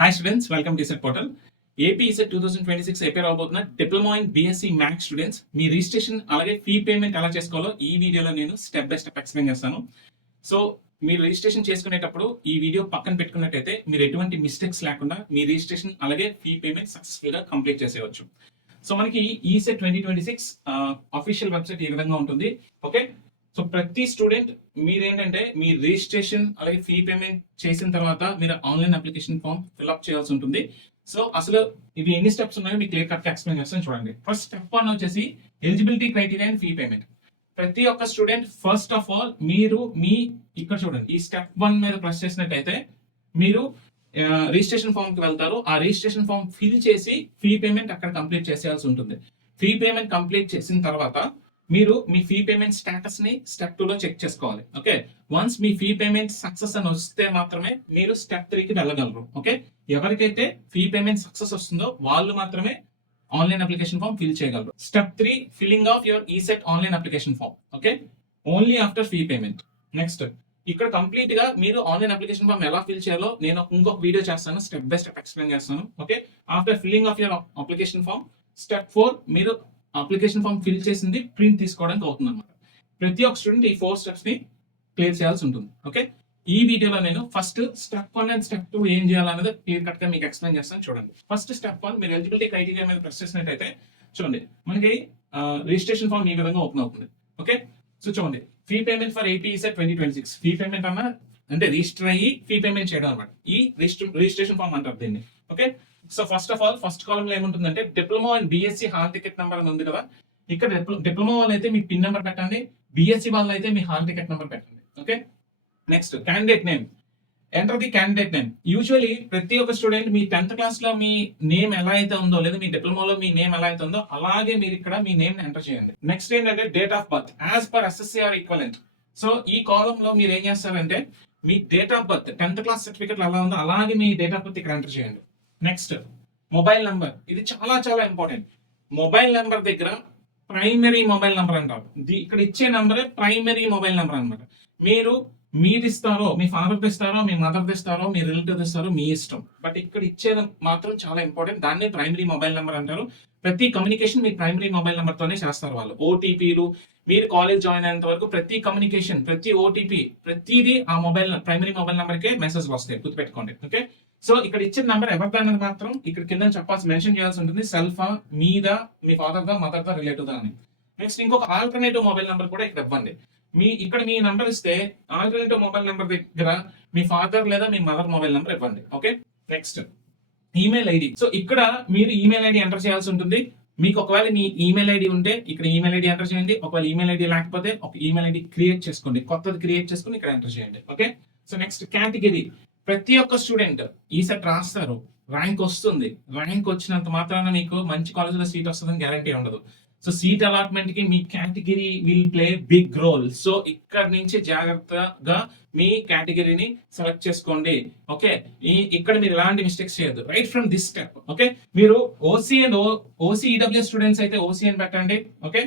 Hi students, welcome to ECET portal. AP ECET 2026 AP రాబోతున్న diploma in BSc maths students మీ registration అలాగే fee payment ఎలా చేసుకోవాలో ఈ వీడియోలో నేను స్టెప్ బై స్టెప్ ఎక్స్ప్లెయిన్ చేస్తాను. సో మీరు రిజిస్ట్రేషన్ చేసుకునేటప్పుడు ఈ వీడియో పక్కన పెట్టుకున్నట్టయితే మీరు ఎటువంటి మిస్టేక్స్ లేకుండా మీ రిజిస్ట్రేషన్ అలాగే ఫీ పేమెంట్ సక్సెస్ఫుల్ గా కంప్లీట్ చేసేయచ్చు. సో మనకి ఈసెట్ 2026 అఫీషియల్ వెబ్సైట్ ఈ విధంగా ఉంటుంది. ఓకే, సో ప్రతి స్టూడెంట్ మీరేంటంటే మీ రిజిస్ట్రేషన్ అలాగే ఫీ పేమెంట్ చేసిన తర్వాత మీరు ఆన్లైన్ అప్లికేషన్ ఫామ్ ఫిల్అప్ చేయాల్సి ఉంటుంది. సో అసలు ఇవి ఎన్ని స్టెప్స్ ఉన్నాయో మీకు క్లియర్ కట్ ఎక్స్ప్లెయిన్ చేస్తాను చూడండి. ఫస్ట్ స్టెప్ 1 వచ్చేసి eligibility criteria and fee payment. ప్రతి ఒక్క స్టూడెంట్ ఫస్ట్ ఆఫ్ ఆల్ మీరు ఇక్కడ చూడండి, ఈ స్టెప్ 1 మీద ప్రెస్ చేసినట్టయితే మీరు రిజిస్ట్రేషన్ ఫామ్ కి వెళ్తారు. ఆ రిజిస్ట్రేషన్ ఫామ్ ఫిల్ చేసి ఫీ పేమెంట్ అక్కడ కంప్లీట్ చేసేయాల్సి ఉంటుంది. ఫీ పేమెంట్ కంప్లీట్ చేసిన తర్వాత మీరు మీ ఫీ పేమెంట్ స్టేటస్ ని స్టెప్ 2 లో చెక్ చేసుకోవాలి. ఓకే, వన్స్ మీ ఫీ పేమెంట్ సక్సెస్ అని వస్తే మాత్రమే మీరు స్టెప్ 3 కి వెళ్ళగలరు. ఓకే, ఎవరికైతే ఫీ పేమెంట్ సక్సెస్ వస్తుందో వాళ్ళు మాత్రమే ఆన్లైన్ అప్లికేషన్ ఫామ్ ఫిల్ చేయగలరు. Step 3 filling of your ECET online application form. Okay, only after fee payment. Next ఇక్కడ కంప్లీట్ గా మీరు ఆన్లైన్ అప్లికేషన్ ఫామ్ ఎలా ఫిల్ చేయాలో నేను ఇంకొక వీడియో చేస్తాను, స్టెప్ బై స్టెప్ ఎక్స్ప్లెయిన్ చేస్తాను. Okay, after filling of your application form step 4 మీరు అప్లికేషన్ ఫామ్ ఫిల్ చేసింది ప్రింట్ తీసుకోవడానికి అవుతుంది అనమాట. ప్రతి ఒక్క స్టూడెంట్ ఈ 4 స్టెప్స్ ని క్లియర్ చేయాల్సి ఉంటుంది. ఓకే, ఈ వీడియోలో నేను ఫస్ట్ స్టెప్ 1 అండ్ స్టెప్ 2 ఏం చేయాలనేది క్లియర్ కట్ గా మీకు ఎక్స్ప్లెయిన్ చేస్తాను చూడండి. ఫస్ట్ స్టెప్ 1 మీరు ఎలిజిబిలిటీ క్రైటీరియా మీద ప్రెస్ చేసినట్టయితే చూడండి మనకి రిజిస్ట్రేషన్ ఫామ్ ఈ విధంగా ఓపెన్ అవుతుంది. ఓకే, సో చూడండి fee payment for AP ECET 2026. Fee payment అన్న అంటే రిజిస్టర్ అయ్యి ఫీ పేమెంట్ చేయడం అనమాట. ఈ రిజిస్ట్రేషన్ ఫామ్ అంటారు దీన్ని. Okay, so first of all first column లో ఏముంటుందంటే diploma and BSc hall ticket number అని ఉంది కదా. ఇక్కడ డిప్లొమా వాళ్ళు అయితే మీ పిన్ నెంబర్ పెట్టండి, బీఎస్సీ వాళ్ళు అయితే మీ హాల్ టికెట్ నెంబర్ పెట్టండి. Okay, next candidate name, enter the candidate name. Usually ప్రతి ఒక్క స్టూడెంట్ మీ 10th క్లాస్ లో మీ నేమ్ ఎలా అయితే ఉందో లేదా మీ డిప్లొమాలో మీ నేమ్ ఎలా అయితే ఉందో అలాగే మీరు ఇక్కడ మీ నేమ్ ఎంటర్ చేయండి. నెక్స్ట్ ఏంటంటే date of birth as per SSC or equivalent. So ఈ కాలమ్ లో మీరు ఏం చేస్తారంటే మీ date of birth 10th class certificate ఎలా ఉందో అలాగే మీ డేట్ ఆఫ్ బర్త్ ఇక్కడ ఎంటర్ చేయండి. నెక్స్ట్ మొబైల్ నంబర్, ఇది చాలా చాలా ఇంపార్టెంట్. మొబైల్ నెంబర్ దగ్గర ప్రైమరీ మొబైల్ నెంబర్ అంటారు. ఇక్కడ ఇచ్చే నెంబరే ప్రైమరీ మొబైల్ నెంబర్ అనమాట. మీది ఇస్తారో, మీ ఫాదర్ ఇస్తారో, మీ మదర్ ఇస్తారో, మీ రిలేటివ్ ఇస్తారో మీ ఇష్టం. బట్ ఇక్కడ ఇచ్చేది మాత్రం చాలా ఇంపార్టెంట్. దాన్ని ప్రైమరీ మొబైల్ నెంబర్ అంటారు. ప్రతి కమ్యూనికేషన్ మీ ప్రైమరీ మొబైల్ నెంబర్ తోనే చేస్తారు వాళ్ళు. ఓటీపీలు, మీరు కాలేజ్ జాయిన్ అయ్యేంత వరకు ప్రతి కమ్యూనికేషన్, ప్రతి ఓటీపీ, ప్రతిదీ ఆ ప్రైమరీ మొబైల్ నెంబర్ కే మెసేజ్ వస్తాయి, గుర్తుపెట్టుకోండి. ఓకే, సో ఇక్కడ ఇచ్చిన నెంబర్ ఎవరిదా అనేది మాత్రం ఇక్కడ కింద చెప్పాల్సి మెన్షన్ చేయాల్సి ఉంటుంది. సెల్ఫా, మీదా, మీ ఫాదర్ దా, మదర్ దా, రిలేటివ్ దా అని. నెక్స్ట్ ఇంకొక ఆల్టర్నేటివ్ మొబైల్ నెంబర్ కూడా ఇక్కడ ఇవ్వండి. ఇక్కడ మీ నెంబర్ ఇస్తే ఆల్టర్నేటివ్ మొబైల్ నెంబర్ దగ్గర మీ ఫాదర్ లేదా మీ మదర్ మొబైల్ నెంబర్ ఇవ్వండి. Okay, next email ID. So ఇక్కడ మీరు ఈమెయిల్ ఐడి ఎంటర్ చేయాల్సి ఉంటుంది. మీకు ఒకవేళ మీ ఈమెయిల్ ఐడి ఉంటే ఇక్కడ ఈమెయిల్ ఐడి ఎంటర్ చేయండి. ఒకవేళ ఈమెయిల్ ఐడి లేకపోతే ఒక ఈమెయిల్ ఐడి క్రియేట్ చేసుకోండి, కొత్తది క్రియేట్ చేసుకుని ఇక్కడ ఎంటర్ చేయండి. Okay, so next category. ప్రతి ఒక్క స్టూడెంట్ ఈసెట్ రాస్తారు, ర్యాంక్ వస్తుంది. ర్యాంక్ వచ్చినంత మాత్రాన మీకు మంచి కాలేజీలో సీట్ వస్తుందని గ్యారంటీ ఉండదు. సో సీట్ అలాట్మెంట్ కి మీ category will play big role. So ఇక్కడ నుంచి జాగ్రత్తగా మీ కేటగిరీని సెలెక్ట్ చేసుకోండి. ఓకే, ఇక్కడ మీరు ఎలాంటి మిస్టేక్స్ చేయొద్దు right from this step. Okay, మీరు ఓసీ అండ్ ఓసీఈడబ్ల్యూ స్టూడెంట్స్ అయితే ఓసీ అని పెట్టండి. ఓకే,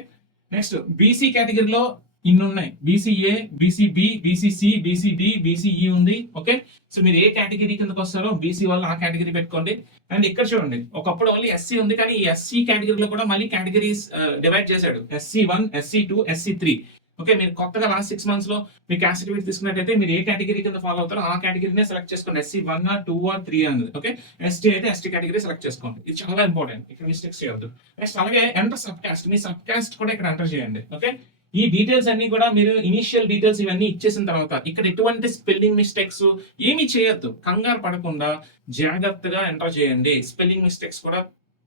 నెక్స్ట్ బీసీ కేటగిరీలో ఇన్ని ఉన్నాయి. BCA, BCB, BCC, BCD, BCE ఉంది. ఓకే, సో మీరు ఏ కేటగిరీ కిందకి వస్తారో బీసీ వాళ్ళు ఆ కేటగిరీ పెట్టుకోండి. అండ్ ఇక్కడ చూడండి, ఒకప్పుడు ఓన్లీ ఎస్సీ ఉంది, కానీ ఈ ఎస్సీ కేటగిరీలో కూడా మళ్ళీ కేటగిరీస్ డివైడ్ చేశాడు. SC1, SC2, SC3. ఓకే, మీరు కొత్తగా లాస్ట్ 6 months లో మీ క్యాస్ట్ సర్టిఫికేట్ తీసుకున్నట్టయితే మీరు ఏ కేటగిరీ కింద ఫాలో అవుతారో ఆ కేటగిరీనే సెలెక్ట్ చేసుకోండి. SC1, 2, 3 అనేది. ఓకే, ST అయితే ST కేటగిరీ సెలెక్ట్ చేసుకోండి. ఇది చాలా ఇంపార్టెంట్, ఇక్కడ మిస్టేక్స్ చేయొద్దు. నెక్స్ట్ అలాగే ఎంటర్ సబ్ కాస్ట్, మీ సబ్ కాస్ట్ కూడా ఇక్కడ ఎంటర్ చేయండి. ఓకే, ఈ డీటెయిల్స్ అన్ని కూడా మీరు ఇనిషియల్ డీటెయిల్స్ ఇవన్నీ ఇచ్చేసిన తర్వాత ఇక్కడ ఎటువంటి స్పెల్లింగ్ మిస్టేక్స్ ఏమీ చేయొద్దు. కంగారు పడకుండా జాగ్రత్తగా ఎంటర్ చేయండి. స్పెల్లింగ్ మిస్టేక్స్ కూడా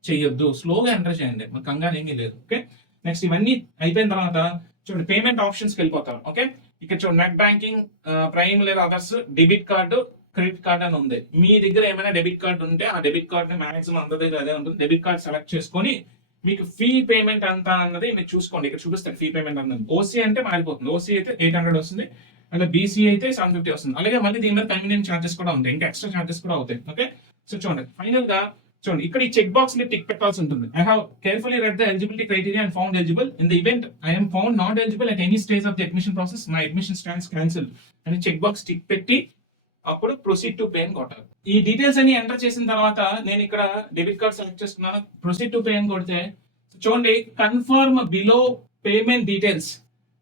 చేయొద్దు, స్లోగా ఎంటర్ చేయండి, కంగారు ఏమీ లేదు. ఓకే, నెక్స్ట్ ఇవన్నీ అయిపోయిన తర్వాత చూడండి పేమెంట్ ఆప్షన్స్కి వెళ్ళిపోతారు. ఓకే, ఇక్కడ చూడండి నెట్ బ్యాంకింగ్, ప్రైమ్ లేదా others, debit card, credit card అని ఉంది. మీ దగ్గర ఏమైనా డెబిట్ కార్డు ఉంటే ఆ డెబిట్ కార్డ్ మాక్సిమం అందరి దగ్గర అదే ఉంటుంది. డెబిట్ కార్డ్ సెలెక్ట్ చేసుకొని మీకు ఫీ పేమెంట్ అంతా అన్నది మీరు చూసుకోండి. ఇక్కడ చూపిస్తారు ఫీ పేమెంట్ అన్నది. ఓసీ అంటే మారిపోతుంది, ఓసీ అయితే 800 వస్తుంది, అలా బీసీ అయితే 750 వస్తుంది. అలాగే మళ్ళీ దీని మీద కన్వీనియన్స్ ఛార్జెస్ కూడా ఉంటాయి, ఇంకా ఎక్స్ట్రా ఛార్జెస్ కూడా అవుతాయి. ఓకే, సో చూడండి ఫైనల్ గా చూడండి ఇక్కడ ఈ చెక్ బాక్స్ ని టిక్ పెట్టాల్సి ఉంటుంది. I have carefully read the eligibility criteria and found eligible. In the event I am found not eligible at any stage of the admission process, my admission stands cancelled అని check box tick పెట్టి అప్పుడు proceed to pay అని కొట్టాలి. ఈ details అన్ని enter చేసిన తర్వాత నేను ఇక్కడ డెబిట్ కార్డ్ సెలెక్ట్ చేసుకున్నాను. ప్రొసీడ్ టు పే అని కొడితే చూడండి, కన్ఫర్మ్ బిలో పేమెంట్ డీటెయిల్స్.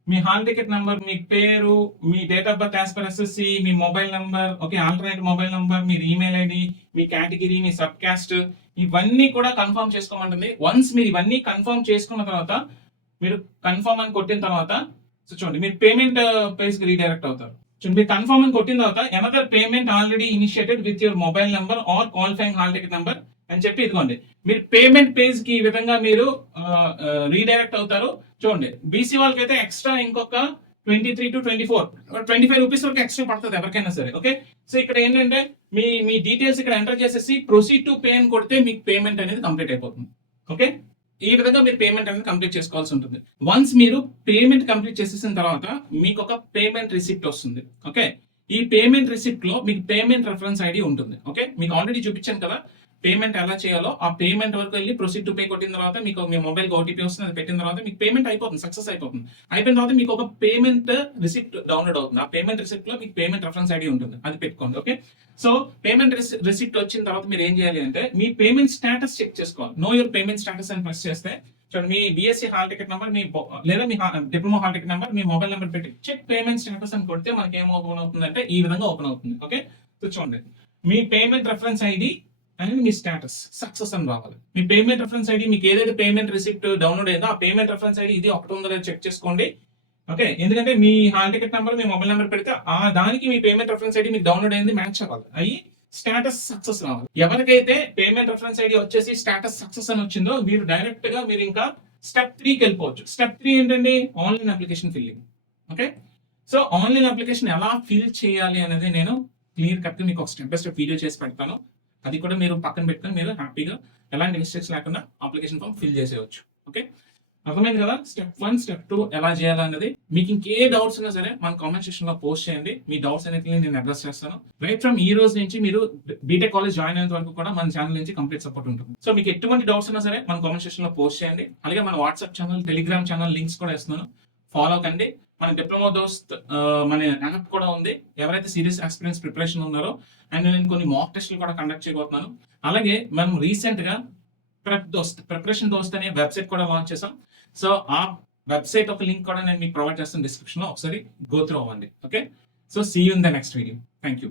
మీ హాల్ టికెట్ నంబర్, మీ పేరు, మీ date of birth as per SSC, మీ mobile number, okay, alternate mobile number, మీ ఈమెయిల్ ఐడి, మీ కేటగిరీ, మీ సబ్ కాస్ట్, ఇవన్నీ కూడా కన్ఫర్మ్ చేసుకోమంటుంది. వన్స్ మీరు ఇవన్నీ కన్ఫర్మ్ చేసుకున్న తర్వాత, మీరు కన్ఫర్మ్ అని కొట్టిన తర్వాత సో చూడండి, మీరు పేమెంట్ పేజ్ కి రీడైరెక్ట్ అవుతారు. చూడండి, మీరు కన్ఫర్మ్ అని కొట్టిన తర్వాత another payment already initiated with your mobile number or qualifying hall ticket number అని చెప్పి ఇదిగోండి, మీరు పేమెంట్ పేజ్ కి ఈ విధంగా మీరు రీడైరెక్ట్ అవుతారు. చూడండి, బీసీ వాళ్ళకి అయితే ఎక్స్ట్రా ఇంకొక 23 to 25 రూపీస్ వరకు ఎక్స్ట్రా పడుతుంది ఎవరికైనా సరే. ఓకే, సో ఇక్కడ ఏంటంటే మీ డీటెయిల్స్ ఇక్కడ ఎంటర్ చేసేసి ప్రొసీడ్ టు పే అని కొడితే మీకు పేమెంట్ అనేది కంప్లీట్ అయిపోతుంది. ఓకే, ఈ విధంగా మీరు పేమెంట్ అనేది కంప్లీట్ చేసుకోవాల్సి ఉంటుంది. వన్స్ మీరు పేమెంట్ కంప్లీట్ చేసేసిన తర్వాత మీకు ఒక పేమెంట్ రిసిప్ట్ వస్తుంది. ఓకే, ఈ పేమెంట్ రిసిప్ట్ లో మీకు పేమెంట్ రెఫరెన్స్ ఐడి ఉంటుంది. ఓకే, మీకు ఆల్రెడీ చూపించాను కదా పేమెంట్ ఎలా చేయాలో. ఆ పేమెంట్ వరకు వెళ్ళి ప్రొసీడ్ టు పే కొట్టిన తర్వాత మీకు మీ మొబైల్ ఓటీపీ వస్తుంది, అది పెట్టిన తర్వాత మీకు పేమెంట్ అయిపోతుంది, సక్సెస్ అయిపోతుంది. అయిపోయిన తర్వాత మీకు ఒక పేమెంట్ రిసిప్ట్ డౌన్లోడ్ అవుతుంది. ఆ పేమెంట్ రిసిప్ట్ లో మీకు పేమెంట్ రెఫరెన్స్ ఐడి ఉంటుంది, అది పెట్టుకోండి. ఓకే, సో పేమెంట్ రిసిప్ట్ వచ్చిన తర్వాత మీరు ఏం చేయాలి అంటే మీ పేమెంట్ స్టేటస్ చెక్ చేసుకోవాలి. నో యువర్ పేమెంట్ స్టేటస్ అని ప్రెస్ చేస్తే చూడండి, మీ బీఎస్సీ హాల్ టికెట్ నెంబర్, మీ లేదా మీ డిప్లొమా హాల్ టికెట్ నెంబర్, మీ మొబైల్ నెంబర్ పెట్టి చెక్ పేమెంట్ స్టేటస్ అని కొడితే మనకి ఏం ఓపెన్ అవుతుంది అంటే ఈ విధంగా ఓపెన్ అవుతుంది. ఓకే, సో చూడండి, మీ పేమెంట్ రెఫరెన్స్ ఐడి అండ్ మీ స్టేటస్ సక్సెస్ అని రావాలి. మీ పేమెంట్ రెఫరెన్స్ ఐడి, మీకు ఏదైతే పేమెంట్ రిసిప్ట్ డౌన్లోడ్ అయిందో ఆ పేమెంట్ రెఫరెన్స్ ఐడి ఇది ఒకటి ఉందో చెక్ చేసుకోండి. ఓకే, ఎందుకంటే మీ హాల్ టికెట్ నెంబర్, మీ మొబైల్ నెంబర్ పెడితే ఆ దానికి మీ పేమెంట్ రెఫరెన్స్ ఐడి మీకు డౌన్లోడ్ అయింది మ్యాచ్ అవ్వాలి, అయ్యి స్టేటస్ సక్సెస్ రావాలి. ఎవరికైతే పేమెంట్ రెఫరెన్స్ ఐడి వచ్చేసి స్టేటస్ సక్సెస్ అని వచ్చిందో మీరు డైరెక్ట్ గా మీరు ఇంకా స్టెప్ 3కి వెళ్ళిపోవచ్చు. స్టెప్ 3 ఏంటండి? Online application filling. Okay, so online application ఎలా ఫిల్ చేయాలి అనేది నేను క్లియర్ కట్ మీకు ఒక స్టెప్ బై స్టెప్ వీడియో చేసి పెడతాను. అది కూడా మీరు పక్కన పెట్టుకొని మీరు హ్యాపీగా ఎలాంటి మిస్టేక్స్ లేకుండా అప్లికేషన్ ఫామ్ ఫిల్ చేసేయచ్చు. ఓకే, అర్థమైంది కదా? స్టెప్ 1, స్టెప్ 2 ఎలా చేయాలన్నది. మీకు ఇంకే డౌట్స్ ఉన్నా సరే మన కామెంట్ సెక్షన్ లో పోస్ట్ చేయండి. మీ డౌట్స్ అనేది నేను అడ్రస్ చేస్తాను. రైట్ ఫ్రమ్ ఈ రోజు నుంచి మీరు బీటెక్ కాలేజ్ జాయిన్ అయినంత వరకు కూడా మన ఛానల్ నుంచి కంప్లీట్ సపోర్ట్ ఉంటుంది. సో మీకు ఎటువంటి డౌట్స్ ఉన్నా సరే మన కామెంట్ సెక్షన్ లో పోస్ట్ చేయండి. అలాగే మన WhatsApp channel, Telegram channel links కూడా ఇస్తున్నాను, ఫాలో కండి. మన డిప్లొమా దోస్త్ మన యాప్ కూడా ఉంది. ఎవరైతే సీరియస్ ఎక్స్పీరియన్స్ ప్రిపరేషన్ ఉన్నారో అండ్ నేను కొన్ని మాక్ టెస్ట్లు కూడా కండక్ట్ చేయబోతున్నాను. అలాగే మనం రీసెంట్ గా ప్రిపరేషన్ దోస్త్ అనే వెబ్సైట్ కూడా లాంచ్ చేసాం. సో ఆ వెబ్సైట్ ఒక లింక్ కూడా నేను మీకు ప్రొవైడ్ చేస్తాను డిస్క్రిప్షన్ లో, ఒకసారి గో త్రూ అవ్వండి. Okay, so see you in the next video. Thank you.